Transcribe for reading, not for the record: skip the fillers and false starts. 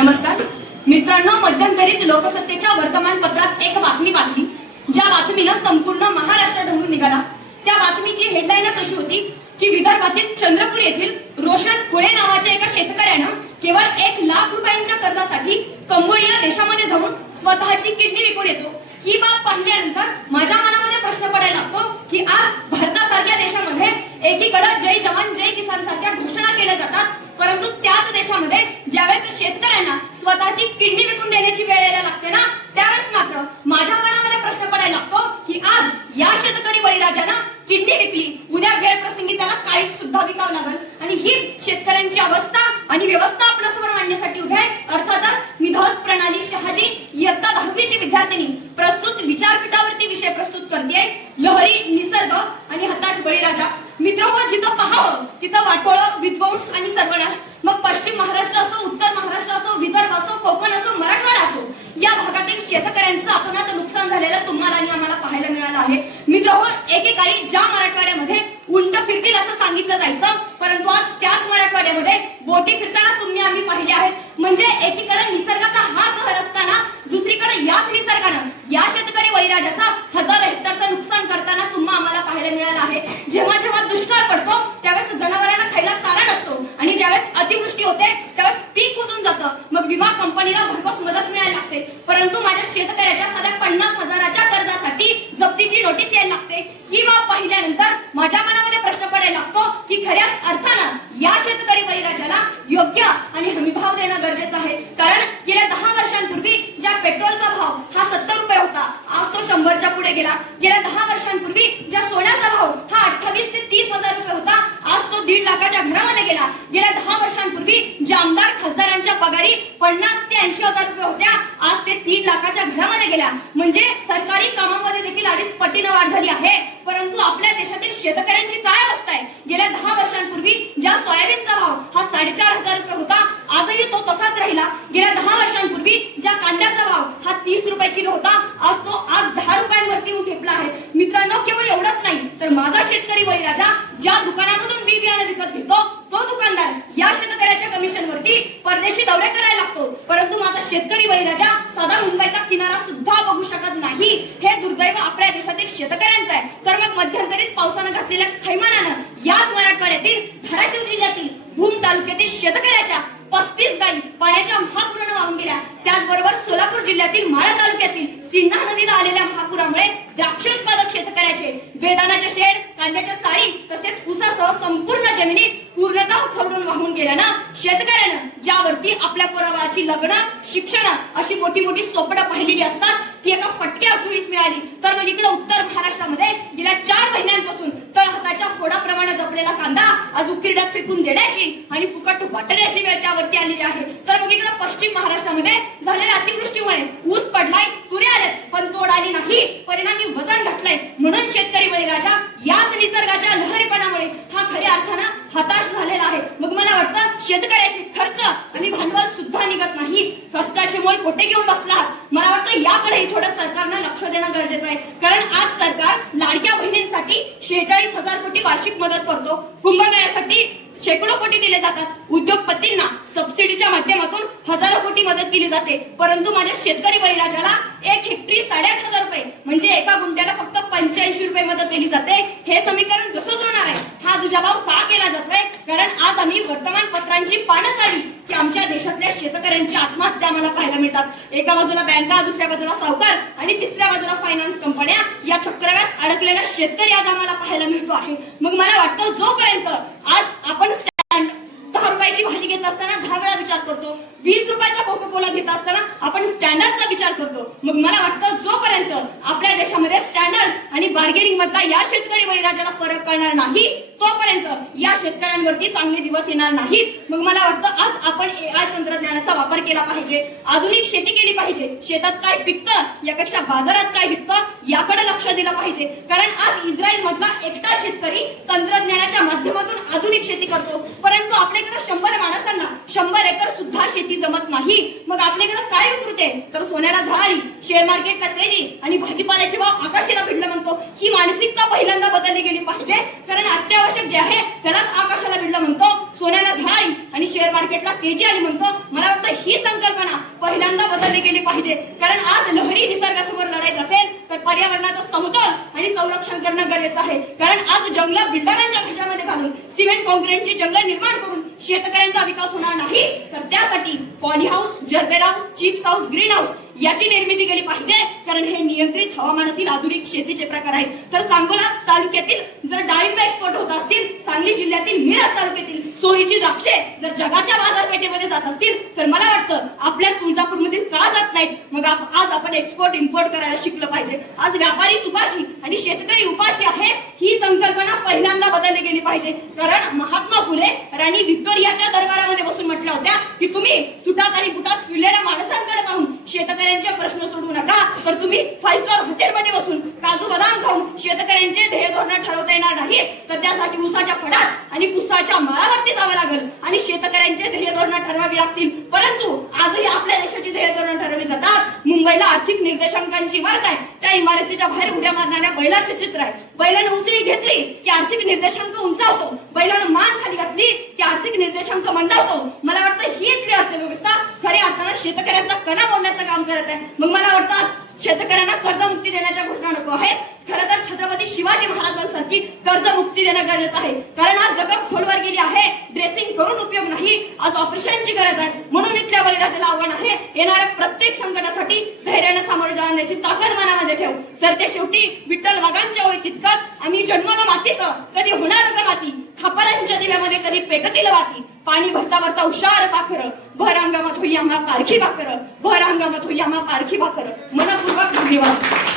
नमस्कार मित्रांनो, मध्यंतरीत लोकसत्तेच्या वर्तमानपत्रात एक बातमी वाचली, ज्या बातमीनं संपूर्ण महाराष्ट्र ढवळून निघाला। त्या बातमीची हेडलाईनच अशी होती की विदर्भातील चंद्रपूर येथील रोशन कुळे नावाच्या एका शेतकऱ्यानं केवळ 1 लाख रुपयांच्या कर्जासाठी कंबोडिया देशामध्ये जाऊन स्वतःची किडनी विकून येतो। ही बाब पाहिल्यानंतर माझ्या मनामध्ये प्रश्न पडायला लागतो की आज भारतासारख्या देशामध्ये एकीकडे जय जवान जय किसान सारख्या घोषणा केल्या जातात, परंतु त्याच देशामध्ये ज्यावेळेस शेतकऱ्यांना स्वतःची किडनी विकून देण्याची वेळ यायला लागते ना, त्यावेळेस मात्र माझ्या मनामध्ये प्रश्न पडायला लागतो की आज या शेतकरी बळीराजानं किडनी विकली, उद्या वेळप्रसंगी त्याला काहीच सुद्धा विकावं लागल। आणि ही शेतकऱ्यांची अवस्था आणि व्यवस्था आपल्यासमोर मांडण्यासाठी उभे आहे। अर्थातच मी धस प्रणाली शहाजी इयत्ता 10वीची विद्यार्थिनी प्रस्तुत विचारपीठावरती विषय प्रस्तुत करते, लहरी, निसर्ग आणि हताश बळीराजा। मित्रहो, जिथं पाहावं तिथं वाटोळं, विध्वंस आणि सर्वनाश। मग पश्चिम महाराष्ट्र असो, उत्तर महाराष्ट्र असो, विदर्भ असो, कोकण असो, मराठवाडा असो, या भागातील शेतकऱ्यांचं अतोनात नुकसान झालेलं तुम्हाला आणि आम्हाला पाहायला मिळालं आहे। मित्रहो, एकेकाळी ज्या मराठवाड्यामध्ये उंट फिरतील असं सांगितलं जायचं, परंतु आज त्याच मराठवाड्यामध्ये बोटी फिरताना तुम्ही आम्ही पाहिले आहेत। म्हणजे एकीकडे निसर्गाचा हा कहर असताना दुसरीकडे याच निसर्गानं या शेतकरी बळीराजाचा 1000 हेक्टरचं नुकसान करताना तुम्हाला आम्हाला पाहायला मिळालं आहे। जेव्हा जेव्हा दुष्काळ पडतो त्यावेळेस जनावरांना खायला चारा नसतो आणि ज्यावेळेस अतिवृष्टी होते त्यावेळेस पीक कुजून जातं, मग विमा कंपनीला भरघोस मदत मिळायला लागते, परंतु माझ्या शेतकऱ्याच्या साध्या 50,000च्या कर्जासाठी जप्तीची नोटीस यायला लागते। ही बाब पाहिल्यानंतर माझ्या मनामध्ये प्रश्न पडायला लागतो की खऱ्याच अर्थानं या शेतकरी बळीराजाला योग्य आणि हमीभाव देणं गरजेचं आहे। कारण गेल्या 10 वर्षांपूर्वी ज्या पेट्रोलचा भाव हा 70 रुपये होता, आज तो 100च्या पुढे गेला। गेल्या 10 वर्षांपूर्वी ज्या सोन्याचा भाव हा 28 ते 30,000 रुपये होता, आज तो 1.5 लाखाच्या घरामध्ये गेला। गेल्या 10 वर्षांपूर्वी ज्या आमदार खासदारांच्या पगारी 50 ते 80,000 रुपये होत्या, आज ते 3 लाखाच्या घरामध्ये गेल्या। म्हणजे सरकारी कामामध्ये देखील 2.5 पटीनं वाढ झाली आहे। परंतु आपल्या देशातील शेतकऱ्यांची काय अवस्था आहे? गेल्या 10 वर्षांपूर्वी ज्या सोयाबीनचा भाव हा 4,500 रुपये होता, आजही तो तसाच राहिला। गेल्या 10 वर्षांपूर्वी ज्या कांद्याचा भाव हा 30 रुपये किलो होता, आज 10 रुपयांवरती येऊन ठेपला आहे। मित्रांनो, केवळ एवढंच नाही तर माझा शेतकरी बळीराजा ज्या दुकानामधून बी बियाणं विकत घेतो, तो दुकानदार या शेतकऱ्याच्या कमिशनवरती परदेशी दौरे करायला लागतो, परंतु माझा शेतकरी बळीराजा साधा मुंबईचा किनारा सुद्धा बघू शकत नाही। हे दुर्दैव आपल्या देशातील शेतकऱ्यांचं आहे। तर मग मध्यंतरीत पावसानं घातलेल्या थैमानानं याच मराठवाड्यातील धाराशिव जिल्ह्यातील भूम तालुक्यातील शेतकऱ्याच्या 35 गायी पाण्याच्या महापुरानं वाहून गेल्या। त्याचबरोबर सोलापूर जिल्ह्यातील माळा तालुक्यातील सिन्हा नदीला आलेल्या महापुरामुळे द्राक्ष उत्पादक शेतकऱ्याचे बेदाण्याचे शेड, कांद्याच्या चाळी तसेच ऊसासह संपूर्ण जमिनी पूर्णतः खरडून वाहून गेल्यानं शेतकऱ्यानं ज्यावरती आपल्या पोराबाळाची लग्न, शिक्षण अशी मोठी मोठी स्वप्न पाहिलेली असतात, ती एका फटक्यात धुळीस मिळाली। तर मग इकडे उत्तर महाराष्ट्रामध्ये गेल्या 4 महिन्यांपासून तळहाताच्या फोडाप्रमाणे जपलेला कांदा आज उकिरड्यात फेकून देण्याची आणि फुकट वाटण्याची वेळ त्यावरती आलेली आहे। तर मग इकडे पश्चिम महाराष्ट्रामध्ये झालेल्या अतिवृष्टीमुळे ऊस पडलाय, तुऱ्या आल्यात पण तोड आली नाही, परिणामी वजन घटलंय। म्हणून शेतकरी बळीराजा याच निसर्गाच्या लहरीपणामुळे हा खऱ्या अर्थानं हताश झालेला आहे। मग मला वाटतं शेतकऱ्याचे खर्च आणि भांडवल सुद्धा निघत नाही, कष्टाचे मोल कोठे घेऊन बसला। मला वाटतं याकडेही थोडं सरकारनं लक्ष देणं गरजेचं आहे, कारण आज सरकार लाडक्या बहिणींसाठी 46,000 कोटी वार्षिक मदत करतो, कुंभमेळ्यासाठी शेकडो कोटी दिले जातात, उद्योगपतींना सबसिडीच्या माध्यमातून हजारो कोटी मदत केली जाते, परंतु माझ्या शेतकरी बळीराजाला 1 हेक्टरी 8,500 रुपये म्हणजे एका गुंठ्याला फक्त 85 रुपये मदत दिली जाते। हे समीकरण कसं जुळणार आहे? हा दुजाभाव का केला जातोय? कारण आज आम्ही वर्तमानपत्रांची पानं काढली की आमच्या देशातल्या शेतकऱ्यांची आत्महत्या आम्हाला पाहायला मिळतात। एका बाजूला बँका, दुसऱ्या बाजूला सावकार आणि तिसऱ्या बाजूला फायनान्स कंपन्या, या चक्रव्यात अडकलेला शेतकरी आज आम्हाला पाहायला मिळतो आहे। मग मला वाटतं जोपर्यंत आज आपण 10 रुपयाची भाजी घेत असताना 10 वेळा विचार करतो, 20 रुपयाचा कोका कोला घेत असताना आपण स्टँडर्डचा विचार करतो, मग मला वाटतं जोपर्यंत आपल्या देशामध्ये स्टँडर्ड आणि बार्गेनिंग मधला या शेतकरी बळीराजाला फरक कळणार नाही, तोपर्यंत या शेतकऱ्यांवरती चांगले दिवस येणार नाहीत। मग मला वाटतं आज आपण AI तंत्रज्ञानाचा वापर केला पाहिजे, आधुनिक शेती केली पाहिजे, शेतात काय पिकतं यापेक्षा बाजारात काय विकतं याकडे लक्ष दिलं पाहिजे। कारण आज इस्रायल मधला एकटा शेतकरी तंत्रज्ञानाच्या माध्यमातून आधुनिक शेती करतो, परंतु आपल्याकडे 100 माणसांना 100 एकर सुद्धा शेती जमत नाही। मग आपल्याकडे काय विकृती आहे? तर सोन्याला झळाळी, शेअर मार्केटला तेजी आणि भाजीपाल्याचे भाव आकाशाला भिडलं म्हणतो। ही मानसिकता पहिल्यांदा बदलली गेली पाहिजे, कारण अत्यावश्यक जे आहे त्याला आकाशाला भिडलं म्हणतो। सोन्याला झळाळी आणि शेअर मार्केटला तेजी आली म्हणतो. मला वाटतं ही संकल्पना पहिल्यांदा बदलली गेली पाहिजे. कारण आज लहरी निसर्गासमोर लढायचं असेल तर पर्यावरणाचं समतोल आणि संरक्षण करणं गरजेचं आहे. कारण आज जंगलं बिल्डरांच्या घशामध्ये घालून सिमेंट काँक्रीटची जंगल निर्माण करून शेतकऱ्यांचा विकास होणार नाही, तर त्यासाठी poly house, gerbera house, chips house, green house याची निर्मिती केली पाहिजे. कारण हे नियंत्रित हवामानातील आधुनिक शेतीचे प्रकार आहेत. तर सांगोला तालुक्यातील जर डाळिंब एक्सपोर्ट होत असतील, सांगली जिल्ह्यातील मिरज तालुक्यातील सोयीची द्राक्षे जर जगाच्या बाजारपेठेमध्ये जात असतील, तर मला वाटतं आपल्या तुळजापूरमधील का जात नाहीत? मग आज आपण एक्सपोर्ट इम्पोर्ट करायला शिकलं पाहिजे. आज व्यापारी तुपाशी आणि शेतकरी उपाशी आहे, ही संकल्पना पहिल्यांदा बदलली गेली पाहिजे. कारण महात्मा फुले राणी व्हिक्टोरियाच्या दरबारामध्ये बसून म्हटल्या होत्या की तुम्ही सुटात आणि बुटात फिरलेल्या माणसांकडे पाहून शेतकऱ्यांचे प्रश्न सोडवू नका, तर तुम्ही 5 स्टार हॉटेलमध्ये बसून काजू बदाम खाऊन शेतकऱ्यांचे ध्येय धोरण ठरवता येणार नाही. तर त्यासाठी उसाच्या फडात आणि उसाच्या माळावरती जावं लागेल आणि शेतकऱ्यांचे ध्येय धोरण ठरवावी लागतील. परंतु आजही आपल्या देशाची ध्येय धोरण ठरवली जातात. मुंबईला आर्थिक निर्देशांकांची इमारत आहे, त्या इमारतीच्या बाहेर उड्या मारणाऱ्या बैलाचे चित्र आहे. बैलानं उसळी घेतली की आर्थिक निर्देशांक उंचावतो, बैलानं मान खाली घातली की आर्थिक निर्देशांक मंदावतो. मला वाटतं ही इथली अर्थव्यवस्था खऱ्या अर्थानं शेतकऱ्यांचा कणा मोडण्याचं काम करत आहे. मग मला वाटतं शेतकऱ्यांना कर्जमुक्ती देण्याच्या घोषणा नको आहेत. खरं तर छत्रपती शिवाजी महाराजांसारखी कर्जमुक्ती देणं गरजेचं आहे. कारण आज जगत खोलवर गेली आहे, ड्रेसिंग करून उपयोग नाही, आज ऑपरेशनची गरज आहे. म्हणून इथल्या बळीराजाला आव्हान आहे, येणाऱ्या प्रत्येक संकटासाठी धैर्याने सामोरं जाण्याची ताकद मनामध्ये ठेव. सर ते शेवटी विठ्ठल वाघांच्या ओळी तितकाच आम्ही जन्मलो मातीत, कधी होणार का माती, खापरांच्या दिव्यामध्ये कधी पेटतील वाती, पाणी भरता भरता हुशार पाखर, भर अंगामात होई आम्हा पारखी भाकर, भर अंगामात होई आम्हा पारखी भाकर. मनपूर्वक धन्यवाद.